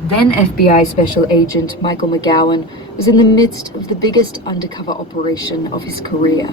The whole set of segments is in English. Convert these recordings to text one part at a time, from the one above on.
Then FBI Special Agent Michael McGowan was in the midst of the biggest undercover operation of his career.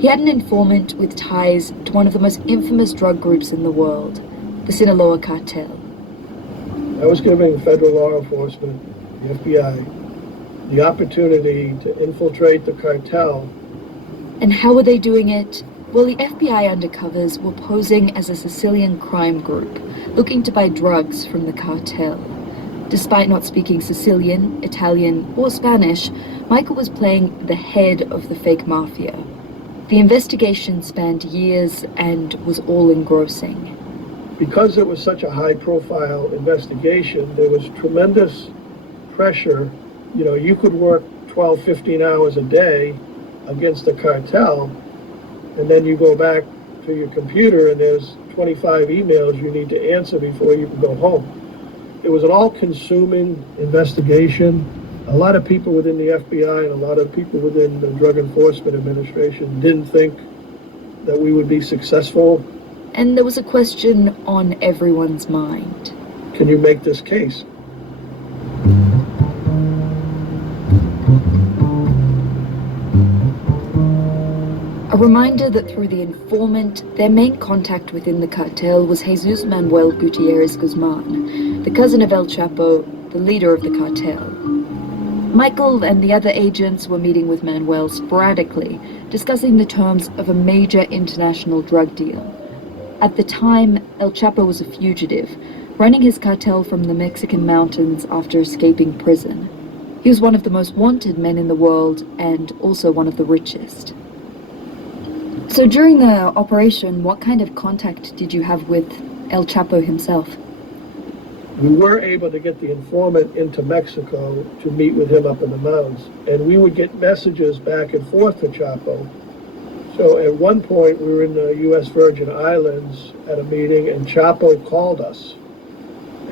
He had an informant with ties to one of the most infamous drug groups in the world, the Sinaloa cartel. I was giving federal law enforcement, the FBI, the opportunity to infiltrate the cartel. And how were they doing it? Well, the FBI undercovers were posing as a Sicilian crime group, looking to buy drugs from the cartel. Despite not speaking Sicilian, Italian, or Spanish, Michael was playing the head of the fake mafia. The investigation spanned years and was all engrossing. Because it was such a high-profile investigation, there was tremendous pressure. You know, you could work 12, 15 hours a day against the cartel, and then you go back to your computer and there's 25 emails you need to answer before you can go home. It was an all-consuming investigation. A lot of people within the FBI and a lot of people within the Drug Enforcement Administration didn't think that we would be successful. And there was a question on everyone's mind. Can you make this case? A reminder that through the informant, their main contact within the cartel was Jesus Manuel Gutierrez Guzman, the cousin of El Chapo, the leader of the cartel. Michael and the other agents were meeting with Manuel sporadically, discussing the terms of a major international drug deal. At the time, El Chapo was a fugitive, running his cartel from the Mexican mountains after escaping prison. He was one of the most wanted men in the world and also one of the richest. So during the operation, what kind of contact did you have with El Chapo himself? We were able to get the informant into Mexico to meet with him up in the mountains, and we would get messages back and forth to Chapo. So at one point, we were in the U.S. Virgin Islands at a meeting, and Chapo called us.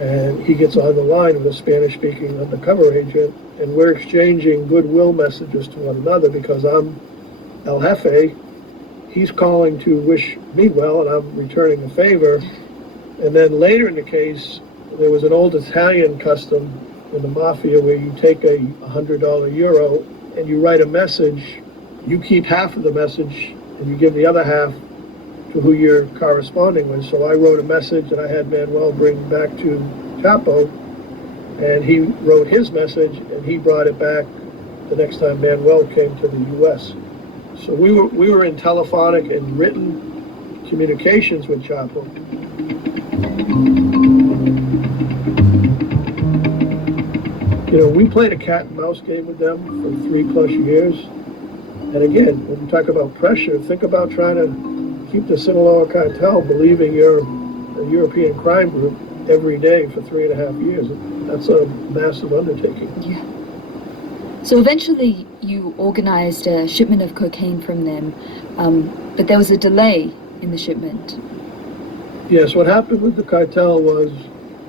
And he gets on the line with a Spanish-speaking undercover agent, and we're exchanging goodwill messages to one another because I'm El Jefe. He's calling to wish me well, and I'm returning the favor. And then later in the case, there was an old Italian custom in the mafia where you take a $100 euro and you write a message. You keep half of the message and you give the other half to who you're corresponding with. So I wrote a message that I had Manuel bring back to Chapo, and he wrote his message and he brought it back the next time Manuel came to the U.S. So we were in telephonic and written communications with Chapo. You know, we played a cat and mouse game with them for 3+ years. And again, when you talk about pressure, think about trying to keep the Sinaloa cartel believing you're a European crime group every day for 3.5 years. That's a massive undertaking. Yeah. So eventually you organized a shipment of cocaine from them, but there was a delay in the shipment. Yes, what happened with the cartel was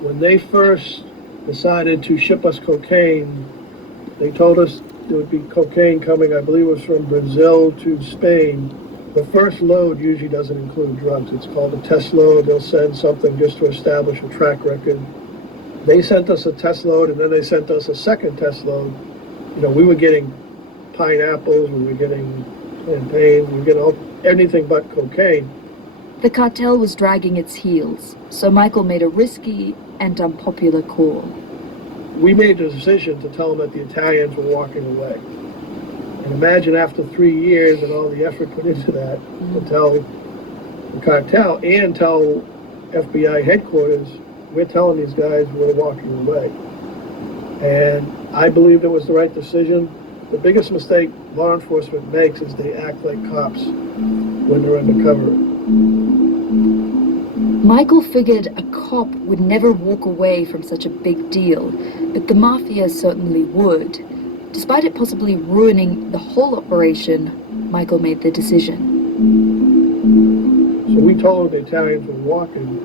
when they first decided to ship us cocaine, they told us there would be cocaine coming, I believe it was from Brazil to Spain. The first load usually doesn't include drugs. It's called a test load. They'll send something just to establish a track record. They sent us a test load, and then they sent us a second test load. You know, we were getting pineapples, we were getting plantain, we were getting anything but cocaine. The cartel was dragging its heels, so Michael made a risky and unpopular call. We made the decision to tell them that the Italians were walking away. And imagine after 3 years and all the effort put into that, to tell the cartel and tell FBI headquarters, we're telling these guys we're walking away. And I believe it was the right decision. The biggest mistake law enforcement makes is they act like cops when they're undercover. Michael figured a cop would never walk away from such a big deal, but the mafia certainly would. Despite it possibly ruining the whole operation, Michael made the decision. So we told the Italians were walking,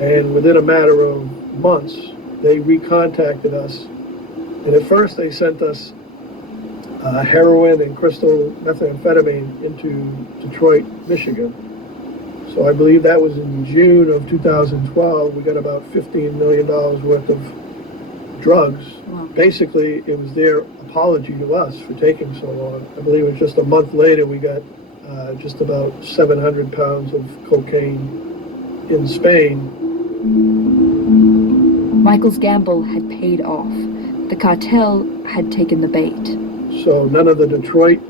and within a matter of months, they recontacted us. And at first they sent us heroin and crystal methamphetamine into Detroit, Michigan. So I believe that was in June of 2012. We got about $15 million worth of drugs. Wow. Basically, it was their apology to us for taking so long. I believe it was just a month later we got just about 700 pounds of cocaine in Spain. Michael's gamble had paid off. The cartel had taken the bait. So none of the Detroit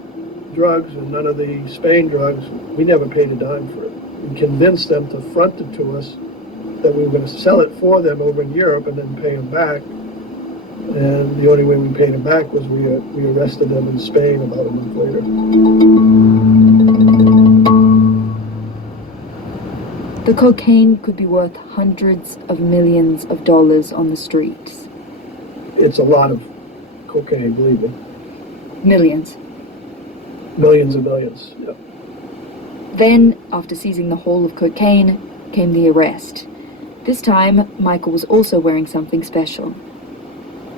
drugs and none of the Spain drugs, we never paid a dime for it. We convinced them to front it to us that we were going to sell it for them over in Europe and then pay them back. And the only way we paid them back was we arrested them in Spain about a month later. The cocaine could be worth hundreds of millions of dollars on the streets. It's a lot of cocaine, believe me. Millions. Millions and millions, yeah. Then, after seizing the haul of cocaine, came the arrest. This time, Michael was also wearing something special.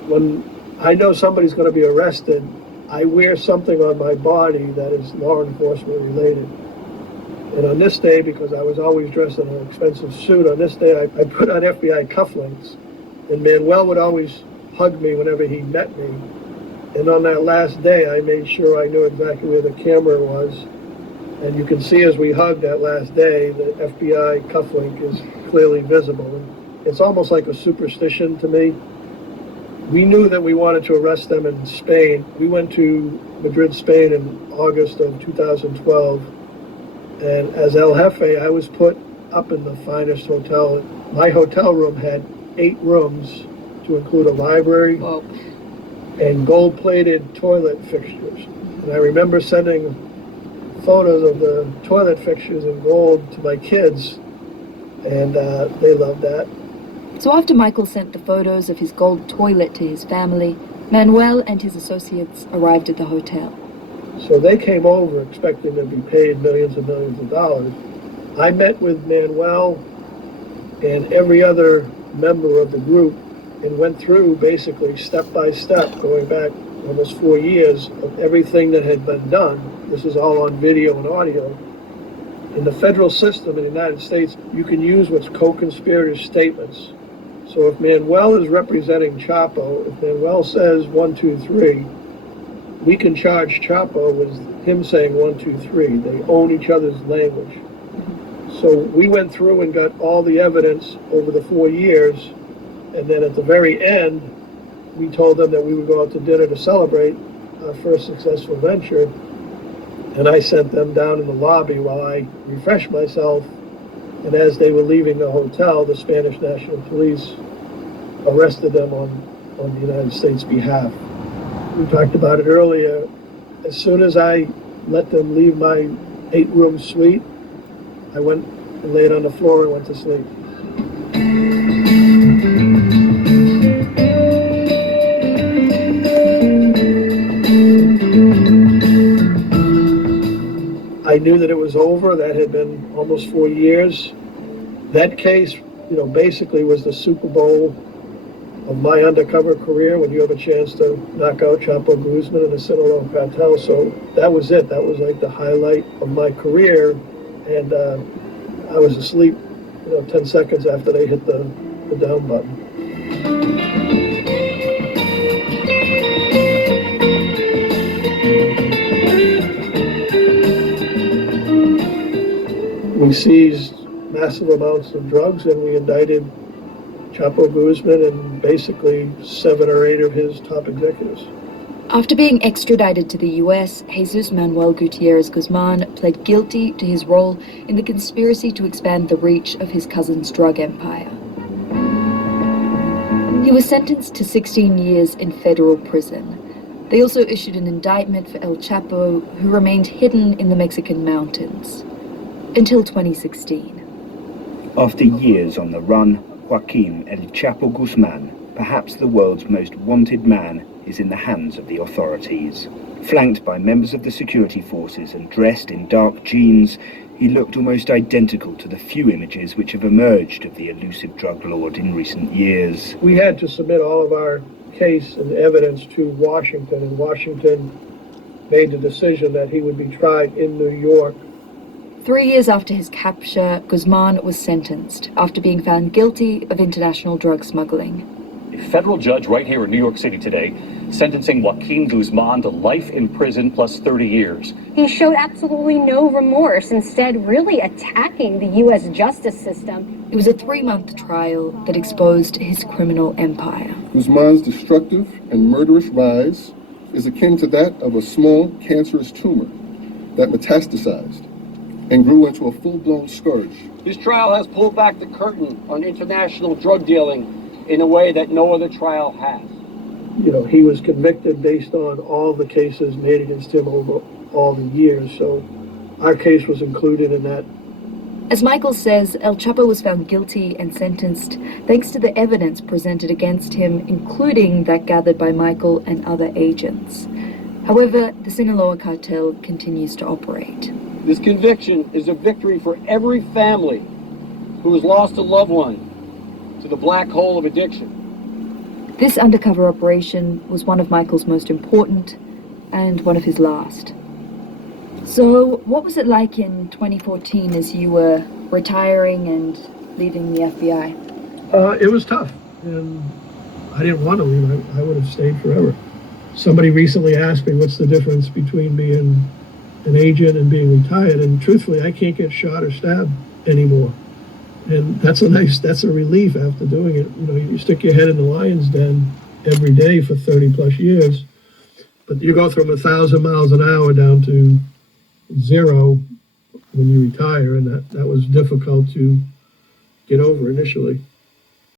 When I know somebody's going to be arrested, I wear something on my body that is law enforcement related. And on this day, because I was always dressed in an expensive suit, on this day I put on FBI cufflinks. And Manuel would always hug me whenever he met me. And on that last day, I made sure I knew exactly where the camera was. And you can see as we hugged that last day, the FBI cufflink is clearly visible. And it's almost like a superstition to me. We knew that we wanted to arrest them in Spain. We went to Madrid, Spain in August of 2012. And as El Jefe, I was put up in the finest hotel. My hotel room had 8 rooms to include a library. Whoa. And gold-plated toilet fixtures. And I remember sending photos of the toilet fixtures in gold to my kids, and they loved that. So after Michael sent the photos of his gold toilet to his family, Manuel and his associates arrived at the hotel. So they came over expecting to be paid millions and millions of dollars. I met with Manuel and every other member of the group and went through basically step by step, going back almost 4 years, of everything that had been done. This is all on video and audio. In the federal system in the United States, you can use what's co-conspirator statements. So if Manuel is representing Chapo, if Manuel says 1, 2, 3, we can charge Chapo with him saying 1, 2, 3. They own each other's language. So we went through and got all the evidence over the 4 years, and then at the very end, we told them that we would go out to dinner to celebrate our first successful venture, and I sent them down in the lobby while I refreshed myself, and as they were leaving the hotel, the Spanish National Police arrested them on the United States' behalf. We talked about it earlier. As soon as I let them leave my 8-room suite, I went and laid on the floor and went to sleep. I knew that it was over. That had been almost 4 years. That case, basically was the Super Bowl of my undercover career, when you have a chance to knock out Chapo Guzman and the Sinaloa cartel. So that was it. That was like the highlight of my career. And I was asleep, 10 seconds after they hit the down button. We seized massive amounts of drugs and we indicted Chapo Guzman and basically 7 or 8 of his top executives. After being extradited to the US, Jesus Manuel Gutierrez Guzman pled guilty to his role in the conspiracy to expand the reach of his cousin's drug empire. He was sentenced to 16 years in federal prison. They also issued an indictment for El Chapo, who remained hidden in the Mexican mountains until 2016. After years on the run, Joaquin El Chapo Guzman, perhaps the world's most wanted man, is in the hands of the authorities. Flanked by members of the security forces and dressed in dark jeans, he looked almost identical to the few images which have emerged of the elusive drug lord in recent years. We had to submit all of our case and evidence to Washington, and Washington made the decision that he would be tried in New York. 3 years after his capture, Guzman was sentenced after being found guilty of international drug smuggling. A federal judge right here in New York City today sentencing Joaquin Guzman to life in prison plus 30 years. He showed absolutely no remorse, instead really attacking the U.S. justice system. It was a 3-month trial that exposed his criminal empire. Guzman's destructive and murderous rise is akin to that of a small cancerous tumor that metastasized and grew into a full-blown scourge. His trial has pulled back the curtain on international drug dealing in a way that no other trial has. You know, he was convicted based on all the cases made against him over all the years, so our case was included in that. As Michael says, El Chapo was found guilty and sentenced thanks to the evidence presented against him, including that gathered by Michael and other agents. However, the Sinaloa cartel continues to operate. This conviction is a victory for every family who has lost a loved one to the black hole of addiction. This undercover operation was one of Michael's most important and one of his last. So, what was it like in 2014 as you were retiring and leaving the FBI? It was tough, and I didn't want to leave. I would have stayed forever. Somebody recently asked me what's the difference between being an agent and being retired, and truthfully, I can't get shot or stabbed anymore. And that's a relief after doing it. You know, you stick your head in the lion's den every day for 30 plus years, but you go from 1,000 miles an hour down to 0 when you retire, and that was difficult to get over initially.